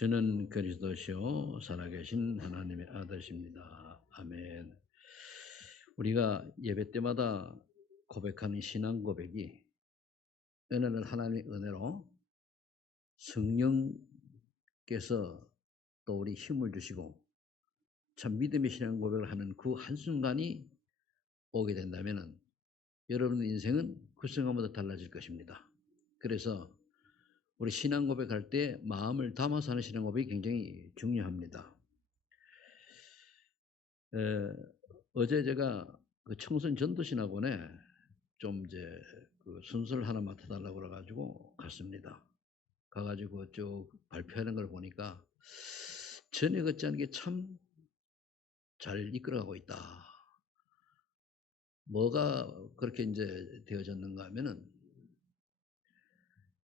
주는 그리스도시요 살아계신 하나님의 아들이십니다. 아멘. 우리가 예배 때마다 고백하는 신앙 고백이 어느 날 하나님의 은혜로 성령께서 또 우리 힘을 주시고 참 믿음의 신앙 고백을 하는 그 한순간이 오게 된다면 여러분의 인생은 그 순간보다 달라질 것입니다. 그래서 우리 신앙 고백할 때 마음을 담아서 하는 신앙 고백이 굉장히 중요합니다. 어제 제가 그 청소년 전도신학원에 좀 이제 그 순서를 하나 맡아달라고 그래가지고 갔습니다. 가가지고 쭉 발표하는 걸 보니까 전에 같지 않은 게 참 잘 이끌어가고 있다. 뭐가 그렇게 이제 되어졌는가 하면은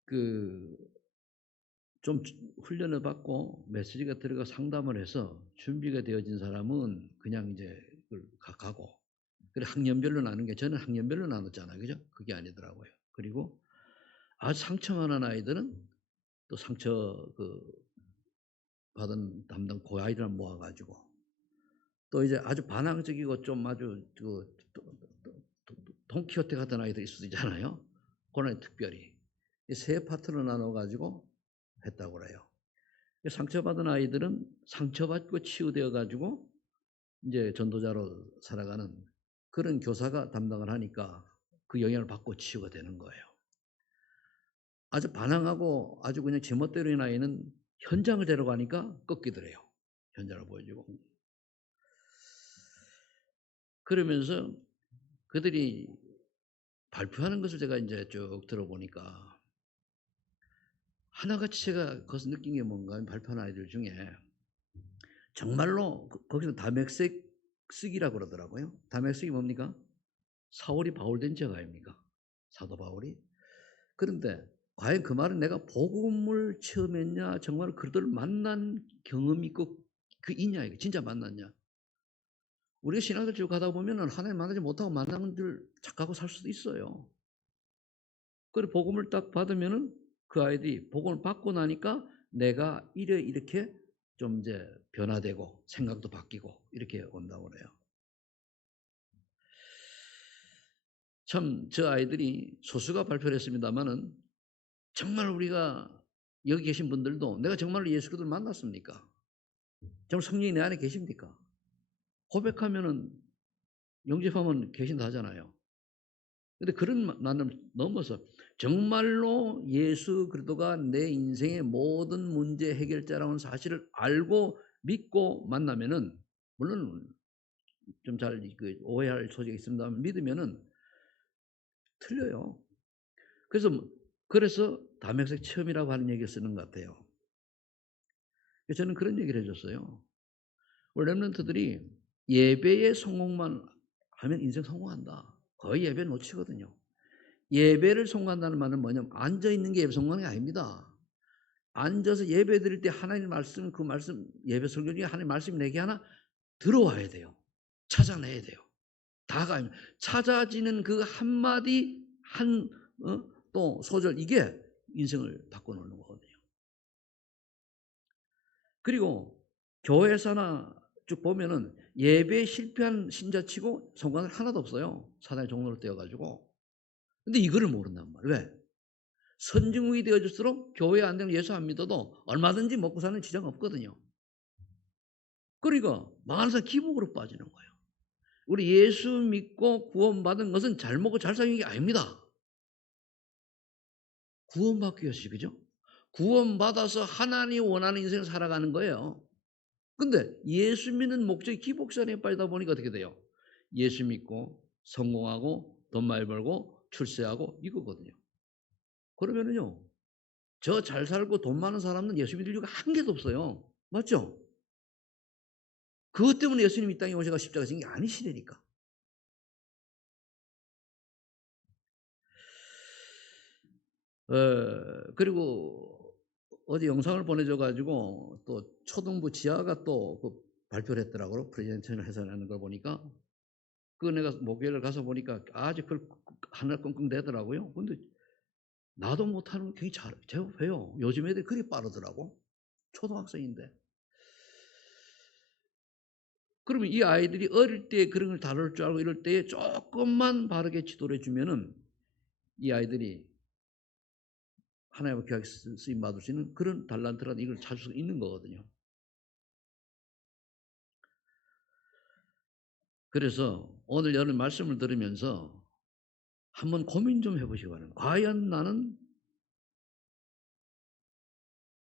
그 좀 훈련을 받고 메시지가 들어가 상담을 해서 준비가 되어진 사람은 그냥 이제 가고, 그래 학년별로 나눈 게 저는 학년별로 나눴잖아요, 그죠? 그게 아니더라고요. 그리고 아주 상처 많은 아이들은 또 상처 받은 담당 그 아이들 모아가지고 또 이제 아주 반항적이고 좀 아주 돈키호테 같은 아이들 있을 수 있잖아요. 그런 특별히 이 세 파트로 나눠가지고 했다고 그래요. 상처받은 아이들은 상처받고 치유되어 가지고 이제 전도자로 살아가는 그런 교사가 담당을 하니까 그 영향을 받고 치유가 되는 거예요. 아주 반항하고 아주 그냥 제멋대로인 아이는 현장을 데려가니까 꺾이더래요. 현장을 보여주고. 그러면서 그들이 발표하는 것을 제가 이제 쭉 들어보니까 하나같이 제가 거기서 느낀 게 뭔가 하면 발표하는 아이들 중에 정말로 거기서 담액색 쓰기라고 그러더라고요. 담액색이 뭡니까? 사울이 바울된 적 아닙니까? 사도 바울이. 그런데 과연 그 말은 내가 복음을 체험했냐, 정말 그들을 만난 경험이 있고 그 있냐, 이게 진짜 만났냐. 우리가 신앙을 쭉 가다 보면은 하나님 만나지 못하고 만난 줄 착각하고 살 수도 있어요. 그리고 복음을 딱 받으면은 그 아이들이 복음을 받고 나니까 내가 이렇게 좀 이제 변화되고 생각도 바뀌고 이렇게 온다고 그래요. 참 저 아이들이 소수가 발표를 했습니다마는 정말 우리가 여기 계신 분들도 내가 정말로 예수 그리스도를 만났습니까? 정말 성령이 내 안에 계십니까? 고백하면은 영접하면 계신다 하잖아요. 근데 그런 나는 넘어서 정말로 예수 그리스도가 내 인생의 모든 문제 해결자라는 사실을 알고 믿고 만나면은 물론 좀 잘 오해할 소지가 있습니다만 믿으면은 틀려요. 그래서 담액색 체험이라고 하는 얘기를 쓰는 것 같아요. 저는 그런 얘기를 해줬어요. 우리 랩런트들이 예배의 성공만 하면 인생 성공한다. 거의 예배 놓치거든요. 예배를 성공한다는 말은 뭐냐면 앉아있는 게 예배 성공하는 게 아닙니다. 앉아서 예배 드릴 때 하나님 말씀, 그 말씀, 예배 설교 중에 하나님 말씀이 내게 하나 들어와야 돼요. 찾아내야 돼요. 다가 아니면 찾아지는 그 한마디, 또 소절, 이게 인생을 바꿔놓는 거거든요. 그리고 교회사나 쭉 보면은 예배에 실패한 신자치고 성공한 하나도 없어요. 사단의 종로로 떼어가지고. 근데 이거를 모른단 말이에요. 왜? 선진국이 되어질수록 교회 안 되면 예수 안 믿어도 얼마든지 먹고 사는 지장 없거든요. 그러니까 많은 사람 기복으로 빠지는 거예요. 우리 예수 믿고 구원받은 것은 잘 먹고 잘 사는 게 아닙니다. 구원받기 위해서, 그죠? 구원받아서 하나님 원하는 인생을 살아가는 거예요. 근데 예수 믿는 목적이 기복산에 빠지다 보니까 어떻게 돼요? 예수 믿고 성공하고 돈 많이 벌고 출세하고 이거거든요. 그러면은요, 저 잘 살고 돈 많은 사람은 예수 믿을 이유가 한 개도 없어요. 맞죠? 그것 때문에 예수님이 이 땅에 오셔서 십자가 지신 게 아니시라니까. 그리고 어제 영상을 보내줘가지고 또 초등부 지하가 또 발표를 했더라고요. 프레젠테이션을 해설하는 걸 보니까. 그 내가 목요일에 가서 보니까 아주 그걸 하늘 끙끙대더라고요. 근데 나도 못하는 거 굉장히 제법 해요. 요즘 애들이 그리 빠르더라고. 초등학생인데. 그러면 이 아이들이 어릴 때 그런 걸 다룰 줄 알고 이럴 때에 조금만 바르게 지도를 해주면은 이 아이들이 하나님의 귀하게 쓰임 받을 수 있는 그런 달란트라는 이걸 찾을 수 있는 거거든요. 그래서 오늘 여러분 말씀을 들으면서 한번 고민 좀 해보시기 바랍니다. 과연 나는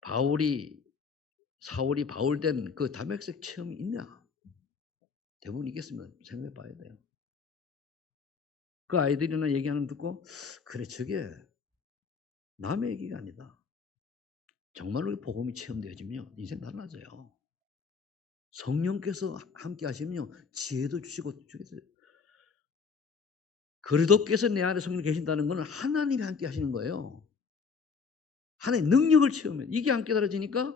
사울이 바울된 그 담액색 체험이 있냐? 대부분 있겠습니다. 생각해 봐야 돼요. 그 아이들이나 얘기하는 거 듣고 그래 저게 남의 얘기가 아니다. 정말로 복음이 체험되어지면 인생 달라져요. 성령께서 함께 하시면요 지혜도 주시고 주겠어요. 그리스도께서 내 안에 성령 계신다는 것은 하나님이 함께 하시는 거예요. 하나님의 능력을 체험해. 이게 안 깨달아지니까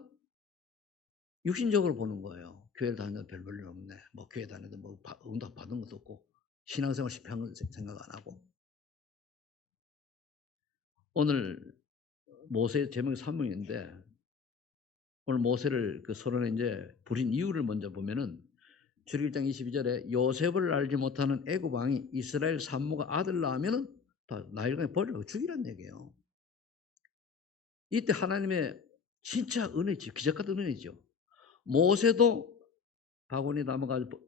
육신적으로 보는 거예요. 교회를 다니는 별 볼일 없네. 뭐 교회 다니는데 뭐 응답 받은 것도 없고 신앙생활 실패한 건 생각 안 하고. 오늘 모세 제목이 산문인데 오늘 모세를 그 서론에 이제 부린 이유를 먼저 보면은 출애굽기 1장 22절에 요셉을 알지 못하는 애굽 왕이 이스라엘 산모가 아들 낳으면은 다 나일강에 버리라고 죽이란 얘기예요. 이때 하나님의 진짜 은혜죠. 기적 같은 은혜죠. 모세도 바구니 담아가지고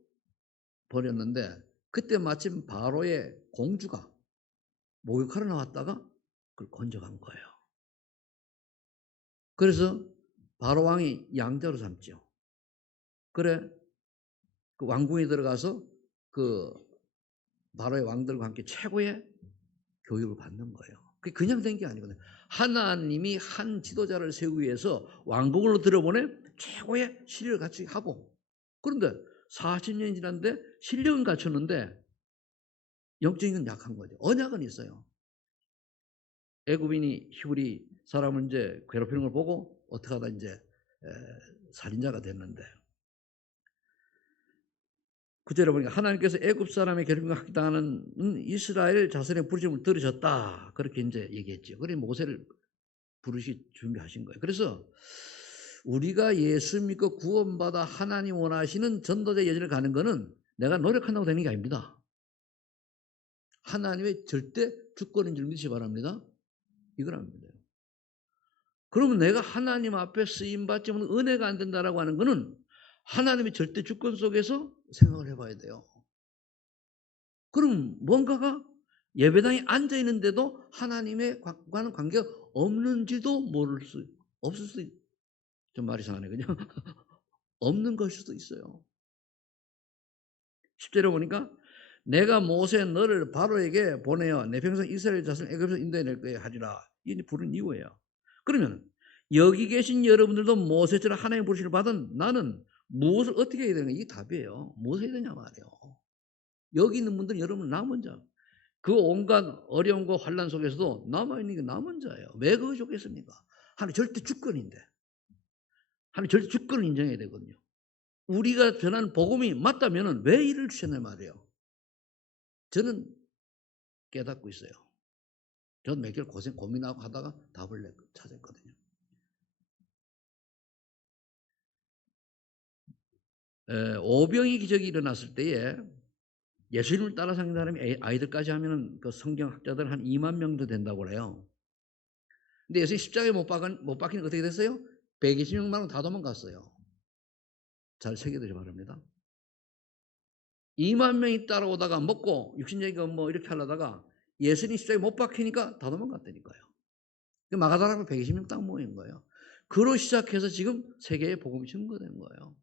버렸는데 그때 마침 바로의 공주가 목욕하러 나왔다가 그걸 건져간 거예요. 그래서 바로 왕이 양자로 삼죠. 그래 그 왕궁에 들어가서 그 바로의 왕들과 함께 최고의 교육을 받는 거예요. 그게 그냥 된 게 아니거든요. 하나님이 한 지도자를 세우기 위해서 왕궁으로 들여보내 최고의 실력을 갖추게 하고 그런데 40년이 지났는데 실력은 갖췄는데 영적인 건 약한 거죠. 언약은 있어요. 애굽인이 히브리 사람을 이제 괴롭히는 걸 보고 어떻게 하다 이제 살인자가 됐는데 구절에 보니까 하나님께서 애굽 사람의 괴롭힘을 당하는 이스라엘 자손의 부르심을 들으셨다. 그렇게 이제 얘기했죠. 그래 모세를 부르시 준비하신 거예요. 그래서 우리가 예수 믿고 구원받아 하나님 원하시는 전도자 여정을 가는 거는 내가 노력한다고 되는 게 아닙니다. 하나님의 절대 주권인 줄 믿으시 바랍니다. 이걸 합니다. 그러면 내가 하나님 앞에 쓰임받지 못한 은혜가 안 된다라고 하는 것은 하나님의 절대 주권 속에서 생각을 해봐야 돼요. 그럼 뭔가가 예배당에 앉아 있는데도 하나님과는 관계가 없는지도 모를 수 없을 수 좀 말이 이상하네 그죠? 없는 걸 수도 있어요. 10절에 보니까 내가 모세 너를 바로에게 보내어 내 평생 이스라엘 자손을 애굽에서 인도해낼 거에 하리라. 이게 부른 이유예요. 그러면 여기 계신 여러분들도 모세처럼 하나님의 부르심을 받은 나는 무엇을 어떻게 해야 되는가? 이게 답이에요. 무엇을 해야 되냐 말이에요. 여기 있는 분들은 여러분 남은 자. 그 온갖 어려움과 환난 속에서도 남아있는 게 남은 자예요. 왜 그거 좋겠습니까? 하나님 절대 주권인데. 하나님 절대 주권을 인정해야 되거든요. 우리가 전한 복음이 맞다면 왜 이를 주셨냐 말이에요. 저는 깨닫고 있어요. 전 몇 개월 고민하고 하다가 답을 찾았거든요. 오병이 기적이 일어났을 때에 예수님을 따라 사는 사람이 아이들까지 하면 그 성경학자들 한 2만 명도 된다고 그래요. 근데 예수님 십자가에 못 박히는 어떻게 됐어요? 120명만 다 도망갔어요. 잘 새겨두시 바랍니다. 2만 명이 따라오다가 먹고 육신적인 뭐 이렇게 하려다가 예수님 십자가에 못 박히니까 다 도망갔다니까요. 마가다락은 120명 딱 모인 거예요. 그로 시작해서 지금 세계에 복음이 증거된 거예요.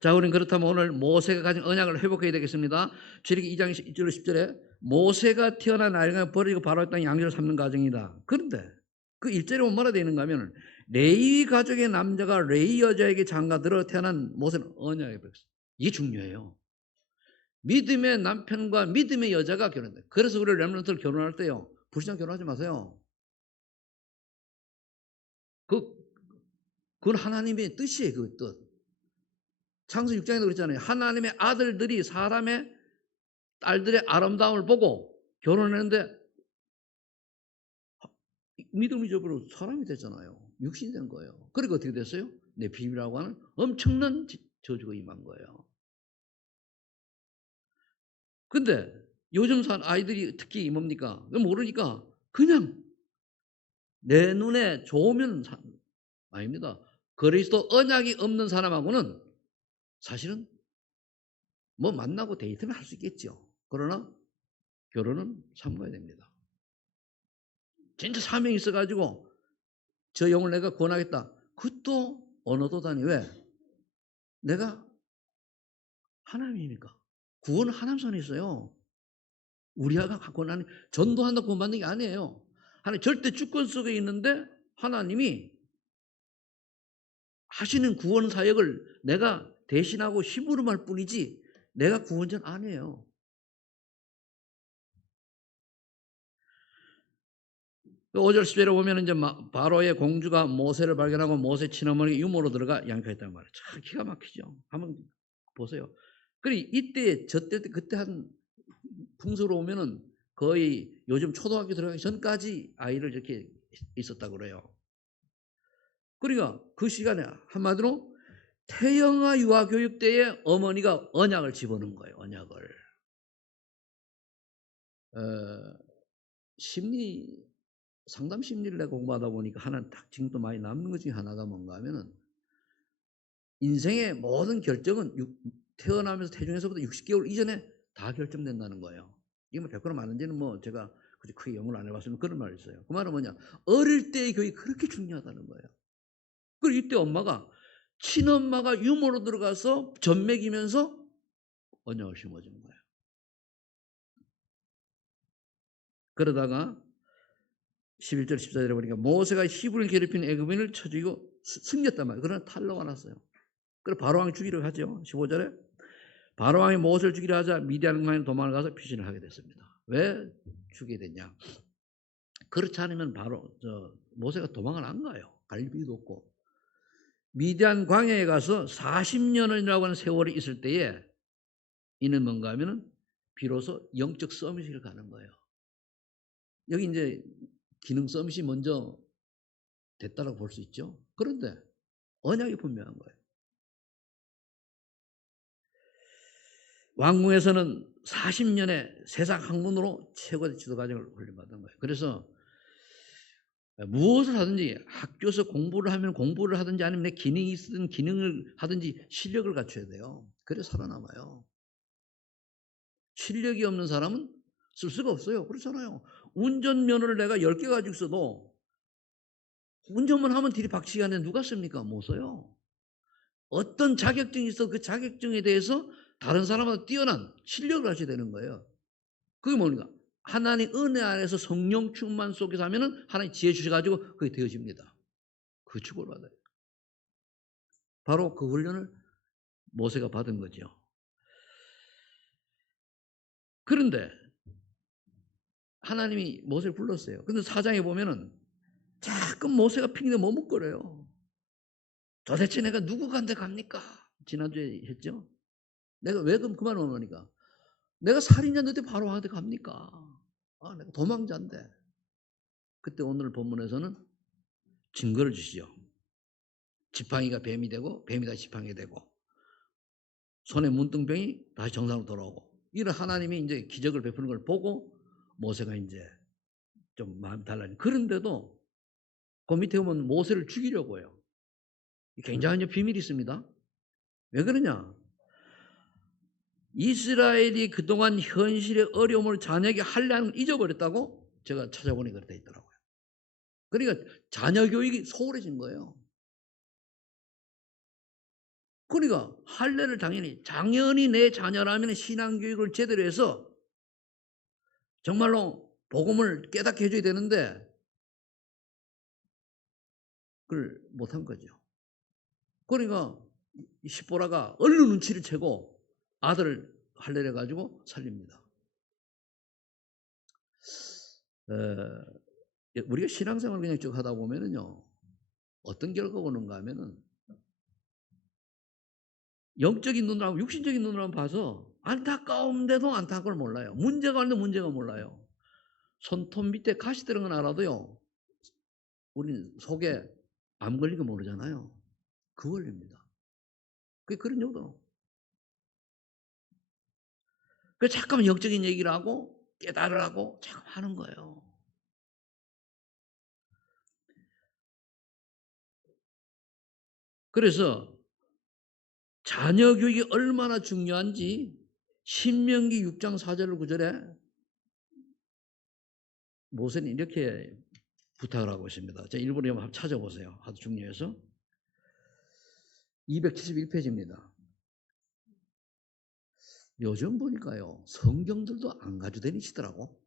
자, 우리는 그렇다면 오늘 모세가 가진 언약을 회복해야 되겠습니다. 출애굽기 2장 1절 10절에 모세가 태어난 아이가 버리고 바로의 땅 양지를 삼는 과정이다. 그런데 그 1절에 보면 뭐라 되어 있는가 하면 레위 가족의 남자가 레위 여자에게 장가들어 태어난 모세는 언약의 백성. 이게 중요해요. 믿음의 남편과 믿음의 여자가 결혼돼. 그래서 우리 렘넌트를 결혼할 때요. 불신앙 결혼하지 마세요. 그건 하나님의 뜻이에요. 그 뜻. 창세기 6장에도 그랬잖아요. 하나님의 아들들이 사람의 딸들의 아름다움을 보고 결혼했는데 믿음 잊어버리고 사람이 됐잖아요. 육신이 된 거예요. 그리고 어떻게 됐어요? 네피림이라고 하는 엄청난 저주가 임한 거예요. 근데 요즘 산 아이들이 특히 뭡니까? 모르니까 그냥 내 눈에 좋으면 아닙니다. 그리스도 언약이 없는 사람하고는 사실은 뭐 만나고 데이트는 할 수 있겠죠. 그러나 결혼은 삼가야 됩니다. 진짜 사명이 있어가지고 저 영을 내가 구원하겠다. 그것도 언어도 다니. 왜? 내가 하나님이니까. 구원은 하나님 손에 있어요. 우리가 갖고 나는 전도한다 구원받는 게 아니에요. 하나님 절대 주권 속에 있는데 하나님이 하시는 구원 사역을 내가 대신하고 심부름할 뿐이지 내가 구원자는 아니에요. 그 5절 10절에 보면 이제 바로의 공주가 모세를 발견하고 모세 친어머니 유모로 들어가 양육했단 말이에요. 참 기가 막히죠. 한번 보세요. 그리고 이때 저때 그때 한 풍수로 오면은 거의 요즘 초등학교 들어가기 전까지 아이를 이렇게 있었다 그래요. 그러니까 그 시간에 한마디로 태영아 유아 교육 때에 어머니가 언약을 집어넣은 거예요. 언약을. 심리 상담 심리를 내가 공부하다 보니까 하나 딱 지금도 많이 남는 것 중에 하나가 뭔가 하면은 인생의 모든 결정은 태어나면서 태중에서부터 60개월 이전에 다 결정된다는 거예요. 이게 뭐 100% 맞는지는 뭐 제가 크게 연구를 안 해봤으면 그런 말이 있어요. 그 말은 뭐냐? 어릴 때의 교육이 그렇게 중요하다는 거예요. 그리고 이때 엄마가 친엄마가 유모로 들어가서 젖먹이면서 언약을 심어주는 거예요. 그러다가 11절 14절에 보니까 모세가 히브리를 괴롭힌 애굽인을 쳐 죽이고 승렸단 말이에요. 그러나 탈로가 났어요. 그래서 바로왕이 죽이려 하죠. 15절에 바로왕이 모세를 죽이려 하자 미디안 광야로 도망을 가서 피신을 하게 됐습니다. 왜 죽게 됐냐? 그렇지 않으면 모세가 도망을 안 가요. 갈 이유도 없고. 미디안 광야에 가서 40년이라고 하는 세월이 있을 때에 이는 뭔가 하면은 비로소 영적 서밋을 가는 거예요. 여기 이제 기능 서밋이 먼저 됐다라고 볼 수 있죠. 그런데 언약이 분명한 거예요. 왕궁에서는 40년의 세상 학문으로 최고의 지도 과정을 훈련받은 거예요. 그래서 무엇을 하든지 학교에서 공부를 하면 공부를 하든지 아니면 내 기능이 있든 기능을 하든지 실력을 갖춰야 돼요. 그래 살아남아요. 실력이 없는 사람은 쓸 수가 없어요. 그렇잖아요. 운전면허를 내가 10개 가지고 있어도 운전만 하면 들이박치기 하는데 누가 씁니까? 못 써요. 어떤 자격증이 있어 그 자격증에 대해서 다른 사람보다 뛰어난 실력을 하셔야 되는 거예요. 그게 뭡니까? 하나님 은혜 안에서 성령 충만 속에서 하면은 하나님 지혜 주셔가지고 그게 되어집니다. 그 축복을 받아요. 바로 그 훈련을 모세가 받은 거죠. 그런데 하나님이 모세를 불렀어요. 근데 사장에 보면은 자꾸 모세가 핑계 머뭇거려요. 도대체 내가 누구 간데 갑니까? 지난주에 했죠? 내가 왜 그 말을 하니까 내가 살인자인데 바로 한테 갑니까? 내가 도망자인데. 그때 오늘 본문에서는 증거를 주시죠. 지팡이가 뱀이 되고 뱀이 다시 지팡이 되고 손에 문둥병이 다시 정상으로 돌아오고 이런 하나님이 이제 기적을 베푸는 걸 보고 모세가 이제 좀 마음이 달라진. 그런데도 그 밑에 보면 모세를 죽이려고 해요. 굉장히 비밀이 있습니다. 왜 그러냐? 이스라엘이 그동안 현실의 어려움을 자녀에게 하려는 걸 잊어버렸다고 제가 찾아보니 그렇게 돼 있더라고요. 그러니까 자녀 교육이 소홀해진 거예요. 그러니까 할례를 당연히 내 자녀라면 신앙교육을 제대로 해서 정말로 복음을 깨닫게 해줘야 되는데 그걸 못한 거죠. 그러니까 십보라가 얼른 눈치를 채고 아들을 할례를 가지고 살립니다. 우리가 신앙생활을 그냥 쭉 하다 보면은요 어떤 결과가 오는가 하면은 영적인 눈으로 육신적인 눈으로 봐서 안타까운데도 안타까운 걸 몰라요. 문제가 왔는데 문제가 몰라요. 손톱 밑에 가시 들은 건 알아도요 우리는 속에 암 걸린 거 모르잖아요. 그 원리입니다. 그런 용도. 잠깐만 영적인 얘기를 하고 깨달으라고 자꾸 하는 거예요. 그래서 자녀 교육이 얼마나 중요한지 신명기 6장 4절 9절에 모세는 이렇게 부탁을 하고 있습니다. 제가 일부러 한번 찾아보세요. 아주 중요해서. 271페이지입니다. 요즘 보니까요, 성경들도 안 가지고 다니시더라고.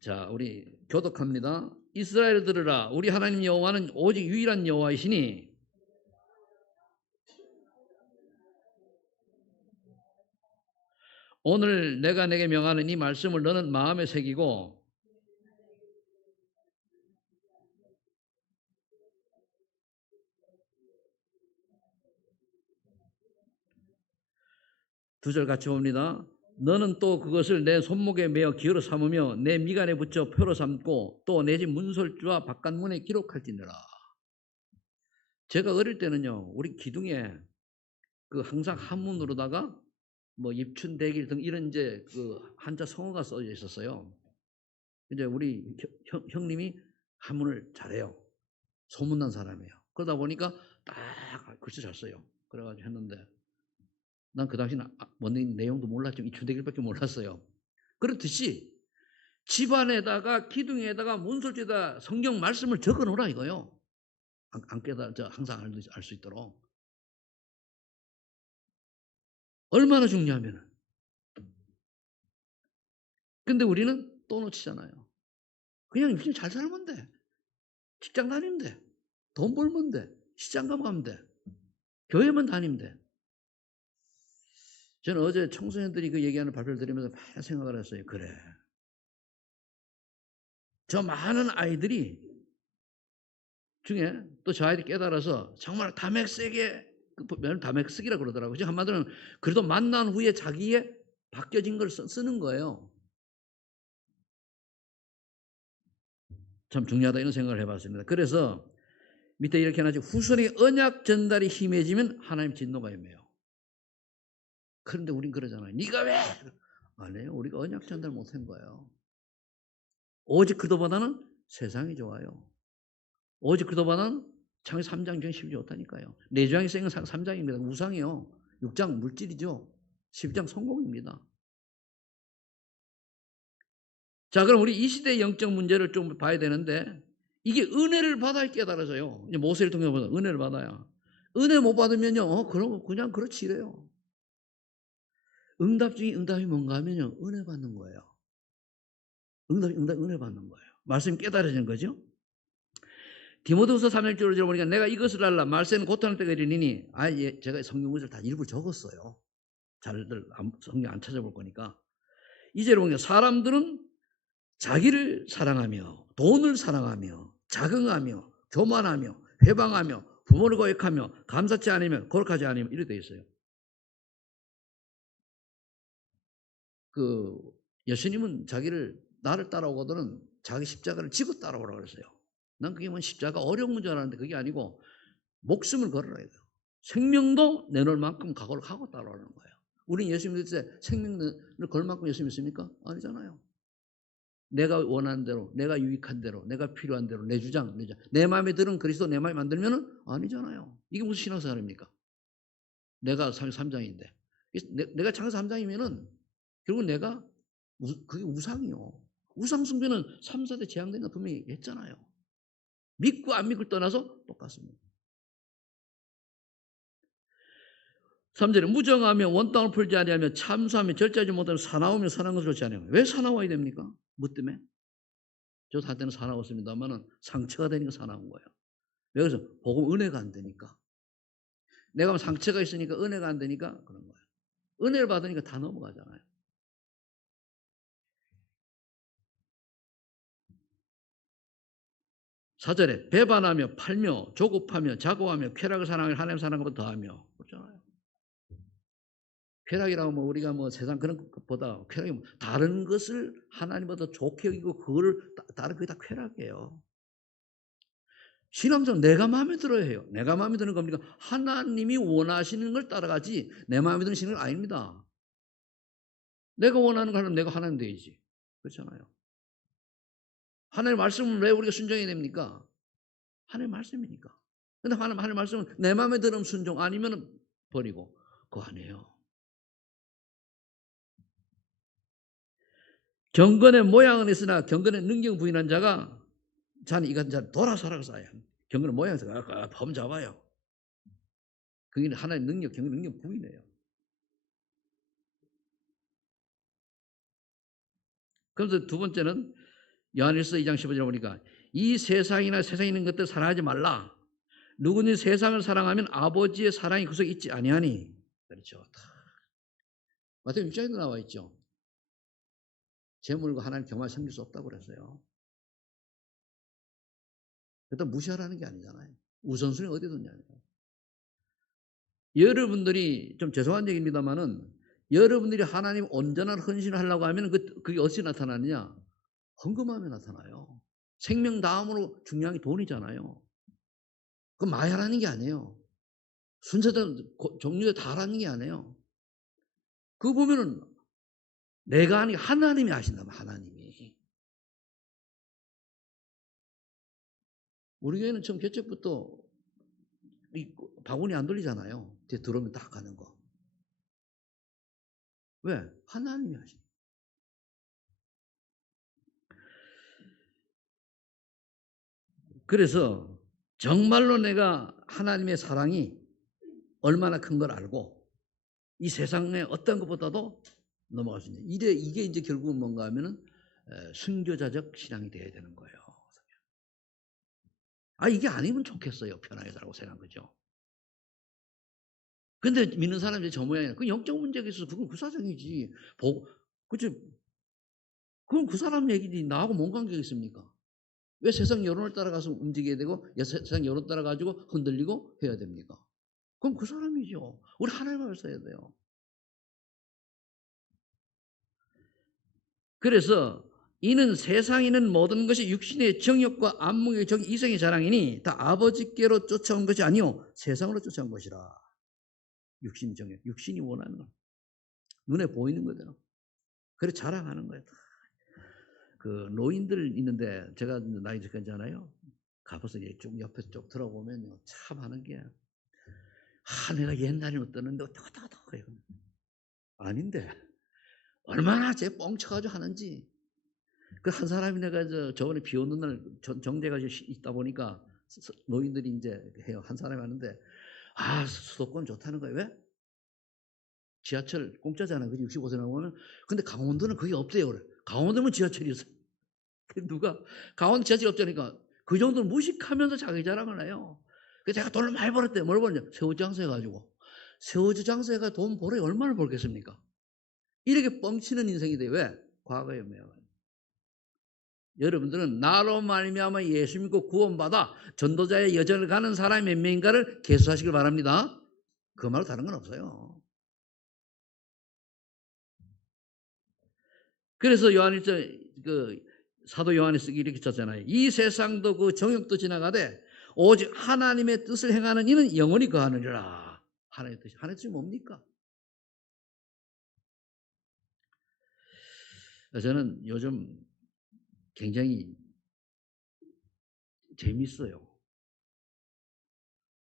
자, 우리 교독합니다. 이스라엘 들으라, 우리 하나님 여호와는 오직 유일한 여호와이시니 오늘 내가 내게 명하는 이 말씀을 너는 마음에 새기고 두 절 같이 봅니다. 너는 또 그것을 내 손목에 매어 기어로 삼으며 내 미간에 붙여 표로 삼고 또 내 집 문설주와 바깥문에 기록할지니라. 제가 어릴 때는요, 우리 기둥에 항상 한문으로다가 뭐 입춘대길 등 이런 이제 한자 성어가 써져 있었어요. 이제 우리 형님이 한문을 잘해요. 소문난 사람이에요. 그러다 보니까 딱 글씨 잘 써요. 그래가지고 했는데 난 그 당시는 뭔 내용도 몰랐죠. 입춘대길밖에 몰랐어요. 그렇듯이 집안에다가 기둥에다가 문설주에다 성경 말씀을 적어 놓으라 이거요. 안 깨달아 항상 알 수 있도록. 얼마나 중요하면은. 근데 우리는 또 놓치잖아요. 그냥 잘 살면 돼. 직장 다니면 돼. 돈 벌면 돼. 시장 가면 돼. 교회만 다니면 돼. 저는 어제 청소년들이 그 얘기하는 발표를 들으면서 많은 생각을 했어요. 그래. 저 많은 아이들이 중에 또 저 아이들이 깨달아서 정말 담액세게, 담액쓰기라고 그러더라고요. 한마디로는 그래도 만난 후에 자기의 바뀌어진 걸 쓰는 거예요. 참 중요하다 이런 생각을 해봤습니다. 그래서 밑에 이렇게 해놨죠. 후손의 언약 전달이 심해지면 하나님 진노가 임해요. 그런데 우린 그러잖아요. 네가 왜? 아니에요. 우리가 언약 전달 못한 거예요. 오직 그도보다는 세상이 좋아요. 오직 그도보다는 창세기 3장 중 12장 좋다니까요. 내주왕이 쓰인 건 3장입니다. 우상이요. 6장 물질이죠. 12장 성공입니다. 자, 그럼 우리 이 시대의 영적 문제를 좀 봐야 되는데 이게 은혜를 받아야 깨달아져요. 이제 모세를 통해 보면 은혜를 받아야. 은혜 못 받으면요. 그럼 그냥 그렇지 이래요. 응답 중에 응답이 뭔가 하면요. 은혜 받는 거예요. 은혜 받는 거예요. 말씀이 깨달아지는 거죠. 디모데후서 3장 1절을 보니까 내가 이것을 알라 말세는 고통할 때가 이르니니 제가 성경구절 다 일부 적었어요. 잘들 성경 안 찾아볼 거니까. 이제로 보니까 사람들은 자기를 사랑하며 돈을 사랑하며 자긍하며 교만하며 회방하며 부모를 거역하며 감사치 않으며 거룩하지 않으며 이렇게 되어 있어요. 예수님은 나를 따라오거든 자기 십자가를 지고 따라오라고 그랬어요. 난 그게 뭐 십자가 어려운 문제 알았는데 그게 아니고 목숨을 걸어라 해요. 생명도 내놓을 만큼 각오를 하고 따라오는 거예요. 우리는 예수 믿을 때 생명을 걸 만큼 예수 믿습니까? 아니잖아요. 내가 원하는 대로, 내가 유익한 대로, 내가 필요한 대로, 내 주장, 내 마음에 드는 그리스도 내 마음에 만들면은 아니잖아요. 이게 무슨 신앙생활입니까? 내가 3장인데. 내가 창세 3장이면은 결국 그게 우상이요. 우상 숭배는 3, 4대 재앙된 거 분명히 했잖아요. 믿고 안 믿고 떠나서 똑같습니다. 3절에 무정하며 원땅을 풀지 아니하며 참수하며 절제하지 못하며 사나우며 선한 것을 좋지 않으며. 왜 사나워야 됩니까? 뭐 때문에? 저도 한때는 사나웠습니다만은 상처가 되니까 사나운 거예요. 왜 그래서 복음 은혜가 안 되니까. 내가 상처가 있으니까 은혜가 안 되니까 그런 거예요. 은혜를 받으니까 다 넘어가잖아요. 4절에 배반하며 팔며 조급하며 자고하며 쾌락을 사랑하며 하나님 사랑하고 더하며 그렇잖아요. 쾌락이라고 뭐 우리가 뭐 세상 그런 것보다 쾌락이 뭐 다른 것을 하나님보다 좋게 여기고 그거를 다른 그게 다 쾌락이에요. 신앙생활 내가 마음에 들어야 해요. 내가 마음에 드는 겁니까? 하나님이 원하시는 걸 따라가지 내 마음에 드는 신앙은 아닙니다. 내가 원하는 거 하면 내가 하나님 되야지. 그렇잖아요. 하나님의 말씀을 왜 우리가 순종해야 됩니까? 하나님의 말씀이니까. 근데 하나님의 말씀은 내 마음에 들으면 순종 아니면 버리고 그거 아니에요. 경건의 모양은 있으나 경건의 능력 부인한 자가 자는 이같은 자는 돌아서라고 써요. 경건의 모양에서 범 잡아요. 그게 하나의 능력, 경건 능력 부인해요. 그래서 두 번째는 요한일서 2장 15절에 보니까 이 세상이나 세상에 있는 것들 사랑하지 말라. 누구든지 세상을 사랑하면 아버지의 사랑이 그 속에 있지 아니하니. 그렇죠. 마태복음 6장에도 나와 있죠. 재물과 하나님 경험을 섬길 수 없다고 그랬어요. 일단 무시하라는 게 아니잖아요. 우선순위 어디에 뒀냐고요. 여러분들이 좀 죄송한 얘기입니다만은 여러분들이 하나님 온전한 헌신을 하려고 하면 그게 어디서 나타나느냐? 헌금하며 나타나요. 생명 다음으로 중요한 게 돈이잖아요. 그건 많이 하라는 게 아니에요. 순서대로 종류에 다 하라는 게 아니에요. 그거 보면은 내가 아니 하나님이 하신다. 하나님이. 우리 교회는 처음 개척부터 이 바구니 안 돌리잖아요. 뒤에 들어오면 딱 가는 거. 왜? 하나님이 하신다. 그래서 정말로 내가 하나님의 사랑이 얼마나 큰 걸 알고 이 세상의 어떤 것보다도 넘어갈 수 있는 이게 이제 결국은 뭔가 하면은 순교자적 신앙이 돼야 되는 거예요. 이게 아니면 좋겠어요. 편하게 살고 생각한 거죠. 근데 믿는 사람이 저 모양이야. 그 영적 문제가 있어서 그건 그 사정이지. 그치? 그건 그 사람 얘기지. 나하고 뭔 관계가 있습니까? 왜 세상 여론을 따라가서 움직여야 되고 세상 여론 따라가지고 흔들리고 해야 됩니까? 그럼 그 사람이죠. 우리 하나님을 써야 돼요. 그래서 이는 세상에 있는 모든 것이 육신의 정욕과 안목의 정 이성의 자랑이니 다 아버지께로 쫓아온 것이 아니요 세상으로 쫓아온 것이라. 육신 정욕, 육신이 원하는 거, 눈에 보이는 거대로. 그래 자랑하는 거예요. 그 노인들 있는데 제가 나이 적잖아요. 가봐서 쭉 옆에 쭉 들어보면 참 하는 게 내가 옛날에 어떠는데 어떡하다 아닌데 얼마나 제 뻥쳐가지고 하는지. 그 한 사람이 내가 저번에 비 오는 날 정제가 있다 보니까 노인들이 이제 해요. 한 사람이 하는데 수도권 좋다는 거예요. 왜? 지하철 공짜잖아. 그지? 65세 나오면. 근데 강원도는 그게 없대요. 그래. 강원도면 지하철이 있어. 누가 강원도 지하철이 없자니까 그 정도는 무식하면서 자기 자랑을 해요. 그래서 제가 돈을 많이 벌었대. 뭘 벌냐? 새우젓 장사해가지고. 새우젓 장사해가 돈 벌어야 얼마나 벌겠습니까? 이렇게 뻥치는 인생이 돼. 왜? 과거에 매여. 여러분들은 나로 말미암아 예수 믿고 구원받아 전도자의 여정을 가는 사람이 몇 명인가를 계수하시길 바랍니다. 그 말로 다른 건 없어요. 그래서 요한일서 사도 요한이 쓰기 이렇게 썼잖아요. 이 세상도 그 정욕도 지나가되 오직 하나님의 뜻을 행하는 이는 영원히 거하느니라. 하나님의 뜻이 뭡니까? 저는 요즘 굉장히 재밌어요.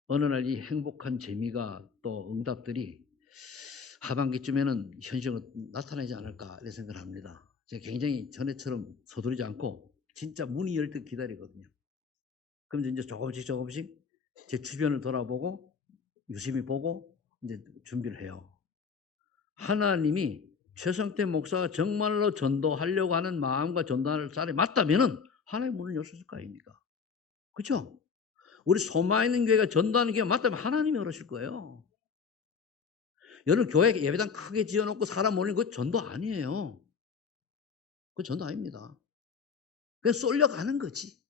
어느 날 이 행복한 재미가 또 응답들이 하반기쯤에는 현실로 나타나지 않을까 이런 생각을 합니다. 제가 굉장히 전에처럼 서두르지 않고 진짜 문이 열 때 기다리거든요. 그럼 이제 조금씩 제 주변을 돌아보고 유심히 보고 이제 준비를 해요. 하나님이 최성태 목사가 정말로 전도하려고 하는 마음과 전도할 사람이 맞다면은 하나님 문을 열었을 거 아닙니까? 그렇죠? 우리 소마 있는 교회가 전도하는 교회가 맞다면 하나님이 열으실 거예요. 여러분 교회 예배당 크게 지어놓고 사람 모이는 거 전도 아니에요. 그건 전도 아닙니다. 그냥 쏠려가는 거지.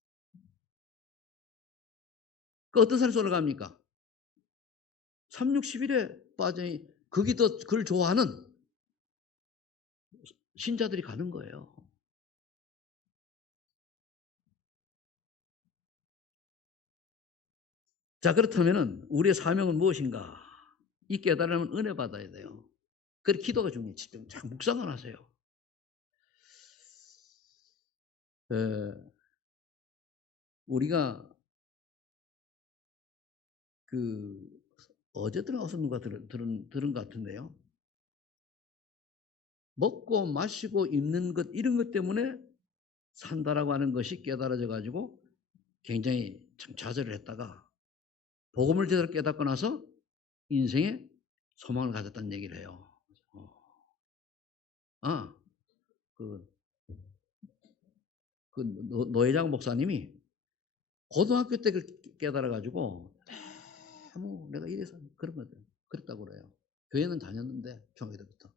그 어떤 사람이 쏠려갑니까? 3, 60일에 빠져 거기도 그걸 좋아하는 신자들이 가는 거예요. 자, 그렇다면은 우리의 사명은 무엇인가? 이 깨달으면 은혜 받아야 돼요. 그래 기도가 중요해요. 집중 잘 묵상을 하세요. 우리가 그 어제 들어가서 누가 들은 것 같은데요. 먹고 마시고 입는 것 이런 것 때문에 산다라고 하는 것이 깨달아져 가지고 굉장히 참 좌절을 했다가 복음을 제대로 깨닫고 나서 인생에 소망을 가졌다는 얘기를 해요. 그, 노회장 목사님이 고등학교 때 깨달아 가지고 너무 내가 이래서 그런 거죠. 그랬다고 그래요. 교회는 다녔는데 중학교 때부터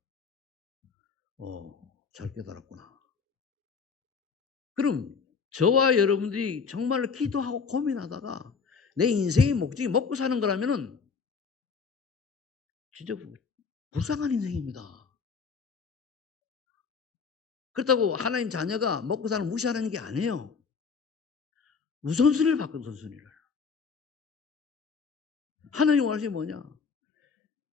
잘 깨달았구나. 그럼 저와 여러분들이 정말로 기도하고 고민하다가 내 인생의 목적이 먹고 사는 거라면은 진짜 불쌍한 인생입니다. 그렇다고 하나님 자녀가 먹고 사는 무시하는 게 아니에요. 우선순위를 바꾼 우선순위를. 하나님 원하시는 게 뭐냐?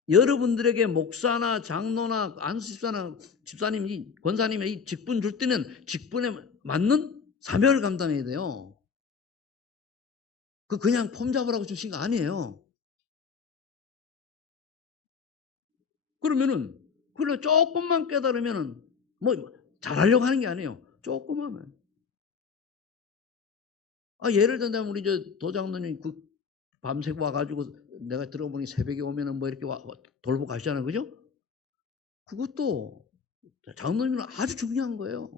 여러분들에게 목사나 장로나 안수집사나 집사님, 권사님의 이 직분 줄 때는 직분에 맞는 사명을 감당해야 돼요. 그냥 폼 잡으라고 주신 거 아니에요. 그러면은 그래 조금만 깨달으면은 뭐 잘하려고 하는 게 아니에요. 조금 하면. 예를 들면 우리 저 도장로님 밤새고 와가지고 내가 들어보니 새벽에 오면은 뭐 이렇게 돌보 가시잖아요, 그죠? 그것도 장로님은 아주 중요한 거예요.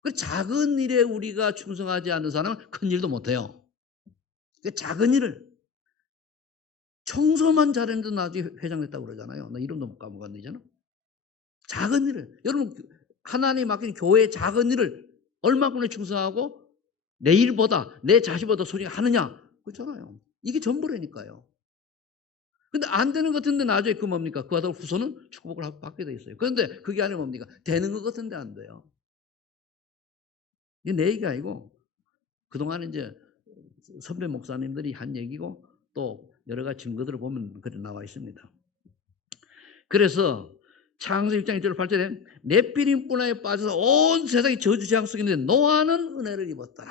그 작은 일에 우리가 충성하지 않는 사람은 큰 일도 못해요. 그 작은 일을 청소만 잘했는데 나중에 회장 됐다고 그러잖아요. 나 이름도 못 까먹었는데잖아. 작은 일을 여러분 하나님 맡긴 교회의 작은 일을 얼마큼이나 충성하고 내 일보다 내 자식보다 소중히 하느냐 그렇잖아요. 이게 전부라니까요. 근데 안 되는 것 같은데 나중에 그 뭡니까? 그하다 후손은 축복을 받게 돼 있어요. 그런데 그게 아니면 뭡니까? 되는 것 같은데 안 돼요. 이게 내 얘기가 아니고 그동안 이제 선배 목사님들이 한 얘기고 또 여러 가지 증거들을 보면 그래 나와 있습니다. 그래서 창세기 6장 1절 8절에 네피림 뿔나에 빠져서 온 세상이 저주 재앙 속에 있는데 노아는 은혜를 입었더라.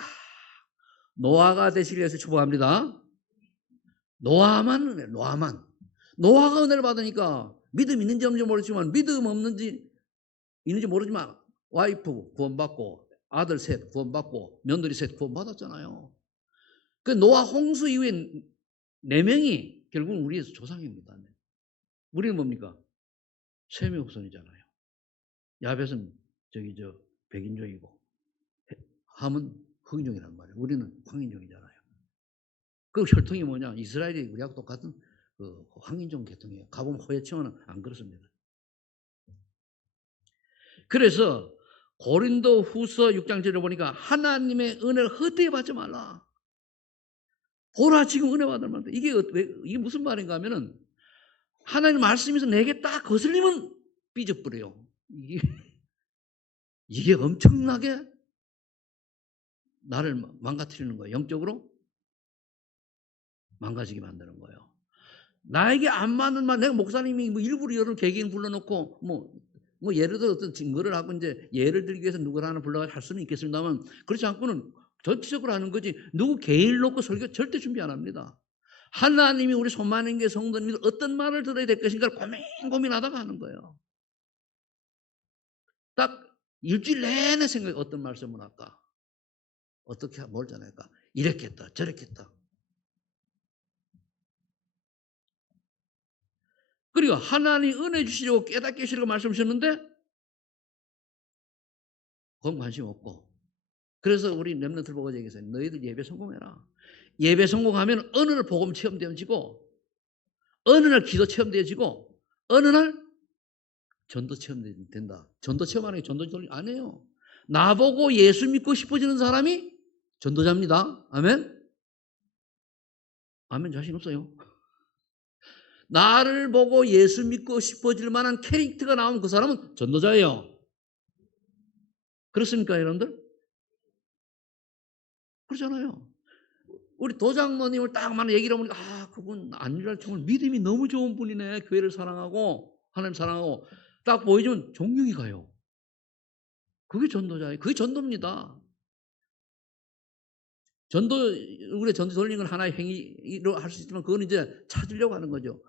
노아가 되시기 위해서 축복합니다. 노아만 은혜, 노아가 은혜를 받으니까 믿음 있는지 없는지 모르지만 믿음 없는지 있는지 모르지만 와이프 구원받고 아들 셋 구원받고 며느리 셋 구원받았잖아요. 그 노아 홍수 이후에 4명이 결국은 우리의 조상입니다. 우리는 뭡니까? 셈의 후손이잖아요. 야벳은 백인종이고 함은 흑인종이란 말이에요. 우리는 황인종이잖아요. 그 혈통이 뭐냐? 이스라엘이 우리하고 똑같은 그 황인종 계통이에요. 가보면 호야청은 안 그렇습니다. 그래서 고린도 후서 6장 7절 보니까 하나님의 은혜를 헛되이 받지 말라. 보라 지금 은혜 받을 만한데 이게 무슨 말인가 하면은 하나님 말씀에서 내게 딱 거슬리면 삐져버려요. 이게 엄청나게 나를 망가뜨리는 거예요. 영적으로 망가지게 만드는 거예요. 나에게 안 맞는 말, 내가 목사님이 뭐 일부러 여러 개개인 불러놓고 뭐 예를 들어 어떤 증거를 하고 이제 예를 들기 위해서 누구를 하나 불러가 할 수는 있겠습니다만 그렇지 않고는 전체적으로 하는 거지 누구 개인을 놓고 설교 절대 준비 안 합니다. 하나님이 우리 손만행계 성도님들 어떤 말을 들어야 될 것인가를 고민하다가 하는 거예요. 딱 일주일 내내 생각해 어떤 말씀을 할까? 어떻게 뭘 전할까? 이랬겠다 저랬겠다. 그리고 하나님 은혜 주시려고 깨닫게 하시려고 말씀 주셨는데 그건 관심 없고 그래서 우리 렘넌트를 보고 얘기했어요. 너희들 예배 성공해라. 예배 성공하면 어느 날 복음 체험되어지고 어느 날 기도 체험되어지고 어느 날 전도 체험된다. 전도 체험하는 게 전도 안 해요. 나보고 예수 믿고 싶어지는 사람이 전도자입니다. 아멘? 아멘 자신 없어요. 나를 보고 예수 믿고 싶어질 만한 캐릭터가 나오면 그 사람은 전도자예요. 그렇습니까, 여러분들? 그렇잖아요. 우리 도장모님을 딱 만약 얘기를 하면 그분 아니랄 정말 믿음이 너무 좋은 분이네. 교회를 사랑하고 하나님 사랑하고 딱 보여주면 존경이 가요. 그게 전도자예요. 그게 전도입니다. 전도 우리 전도 돌리는 건 하나의 행위로 할 수 있지만 그건 이제 찾으려고 하는 거죠.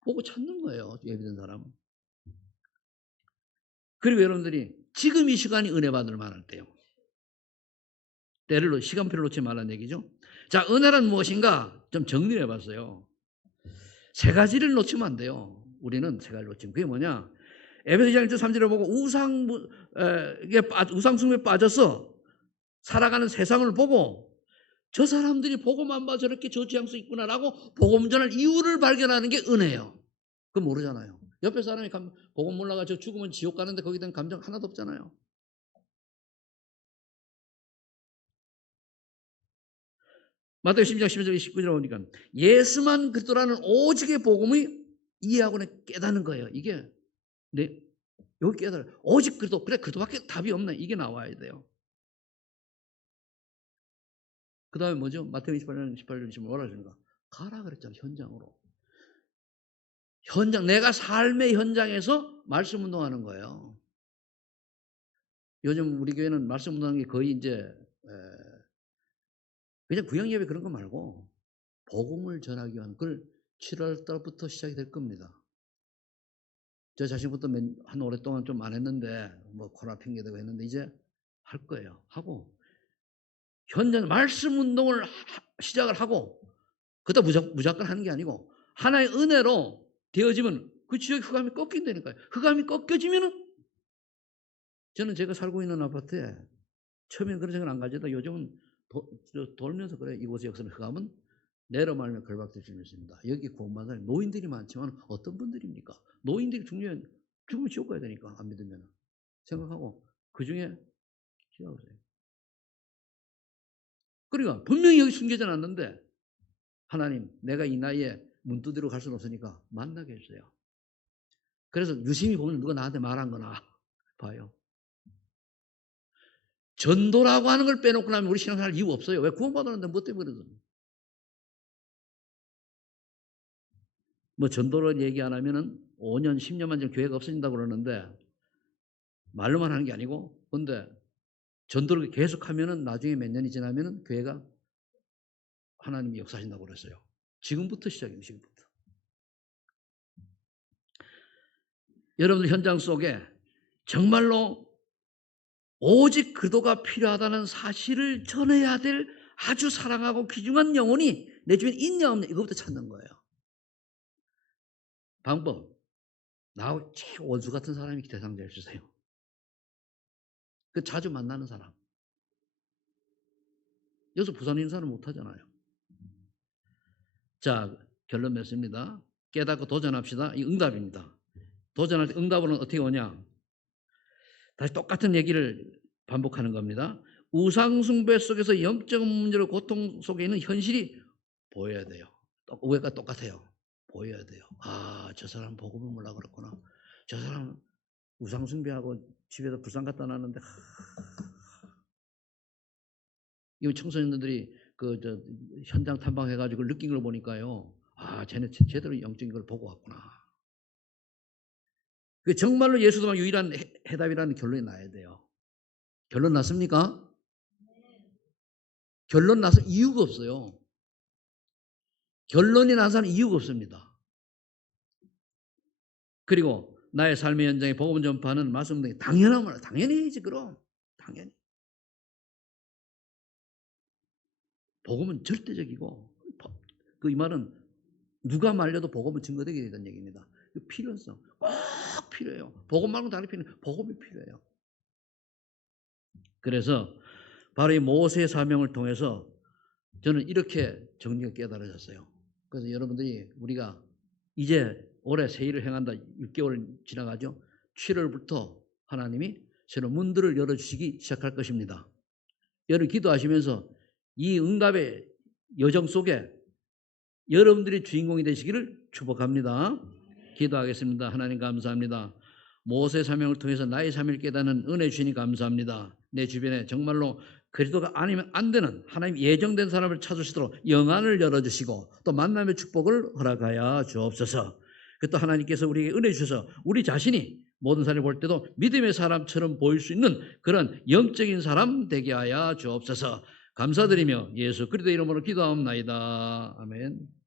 보고 찾는 거예요. 예비된 사람은. 그리고 여러분들이 지금 이 시간이 은혜 받을 만할 때요. 때를 시간표를 놓지 말라는 얘기죠. 자, 은혜란 무엇인가 좀 정리해 봤어요. 세 가지를 놓치면 안 돼요. 우리는 세 가지를 놓치면. 그게 뭐냐? 에베소서 1장 3절을 보고 우상숭배에 빠져서 살아가는 세상을 보고 저 사람들이 복음만 봐 저렇게 저지할 수 있구나라고 복음 전할 이유를 발견하는 게 은혜예요. 그건 모르잖아요. 옆에 사람이 복음 몰라가 저 죽으면 지옥 가는데 거기에 대한 감정 하나도 없잖아요. 마태복음 12장 11절 19절에 보니까 예수만 그리스도라는 오직의 복음을 이해하고는 깨닫는 거예요. 이게 여기 깨달아. 오직 그리스도. 그래, 그리스도밖에 답이 없네. 이게 나와야 돼요. 그 다음에 뭐죠? 마태복음 18절 20절 뭐라 하시는가? 가라 그랬잖아. 현장으로. 내가 삶의 현장에서 말씀 운동하는 거예요. 요즘 우리 교회는 말씀 운동하는 게 거의 이제 그냥 구역 예배 그런 거 말고 복음을 전하기 위한 그걸 7월 달부터 시작이 될 겁니다. 저 자신부터 한 오랫동안 좀 안 했는데 뭐 코로나 핑계대고 했는데 이제 할 거예요. 하고 현장 말씀 운동을 시작을 하고 그것도 무조건 하는 게 아니고 하나의 은혜로 되어지면 그 지역 흑암이 꺾인다니까요. 흑암이 꺾여지면은 저는 제가 살고 있는 아파트에 처음에는 그런 생각을 안 가지다 요즘은 돌면서 그래요. 이곳의 역사는 흑암은 내려말면 걸박될 줄 믿습니다. 여기 구원받은 사람이 노인들이 많지만 어떤 분들입니까? 노인들이 죽으면 지옥 가야 되니까 안 믿으면 생각하고 그중에 기도하세요. 그러니까 분명히 여기 숨겨져 놨는데 하나님 내가 이 나이에 문 두드려 갈 수는 없으니까 만나게 해주세요. 그래서 유심히 보면 누가 나한테 말한 거나 봐요. 전도라고 하는 걸 빼놓고 나면 우리 신앙생활 이유 없어요. 왜 구원받았는데 뭐 때문에 그러든. 뭐 전도를 얘기 안 하면은 5년, 10년만 전 교회가 없어진다고 그러는데 말로만 하는 게 아니고 근데 전도를 계속하면은 나중에 몇 년이 지나면은 교회가 하나님이 역사하신다고 그랬어요. 지금부터 시작이에요. 지금부터. 여러분들 현장 속에 정말로 오직 그도가 필요하다는 사실을 전해야 될 아주 사랑하고 귀중한 영혼이 내 주변에 있냐 없냐 이거부터 찾는 거예요. 방법. 나하고 최고 원수 같은 사람이 대상자해 주세요. 그 자주 만나는 사람. 여기서 부산 인사는 못 하잖아요. 자, 결론 맺습니다. 깨닫고 도전합시다. 이 응답입니다. 도전할 때 응답은 어떻게 오냐? 다시 똑같은 얘기를 반복하는 겁니다. 우상숭배 속에서 영적 문제로 고통 속에 있는 현실이 보여야 돼요. 우리가 똑같아요. 보여야 돼요. 저 사람 복음을 몰라 그랬구나. 저 사람 우상숭배하고 집에서 불상 갖다 놨는데 이 청소년들이 현장 탐방해가지고 느낀 걸 보니까요. 쟤네 제대로 영적인 걸 보고 왔구나. 그 정말로 예수도만 유일한 해답이라는 결론이 나야 돼요. 결론 났습니까? 결론 나서 이유가 없어요. 결론이 나서 이유가 없습니다. 그리고 나의 삶의 현장에 복음 전파하는 말씀 등이 당연하면 당연히지 그럼 당연히 복음은 절대적이고 이 말은 누가 말려도 복음은 증거되게 되는 얘기입니다. 그 필요성 꼭 필요해요. 복음 말고 다른 필요 복음이 필요해요. 그래서 바로 이 모세의 사명을 통해서 저는 이렇게 정리가 깨달아졌어요. 그래서 여러분들이 우리가 이제 올해 새 일을 행한다 6개월 지나가죠. 7월부터 하나님이 새로 문들을 열어주시기 시작할 것입니다. 여러분 기도하시면서 이 응답의 여정 속에 여러분들이 주인공이 되시기를 축복합니다. 기도하겠습니다. 하나님 감사합니다. 모세 사명을 통해서 나의 삶을 깨닫는 은혜 주시니 감사합니다. 내 주변에 정말로 그리스도가 아니면 안 되는 하나님 예정된 사람을 찾을 수 있도록 영안을 열어주시고 또 만남의 축복을 허락하여 주옵소서. 그 또 하나님께서 우리에게 은혜 주셔서 우리 자신이 모든 사람을 볼 때도 믿음의 사람처럼 보일 수 있는 그런 영적인 사람 되게 하여 주옵소서. 감사드리며 예수 그리스도 이름으로 기도하옵나이다. 아멘.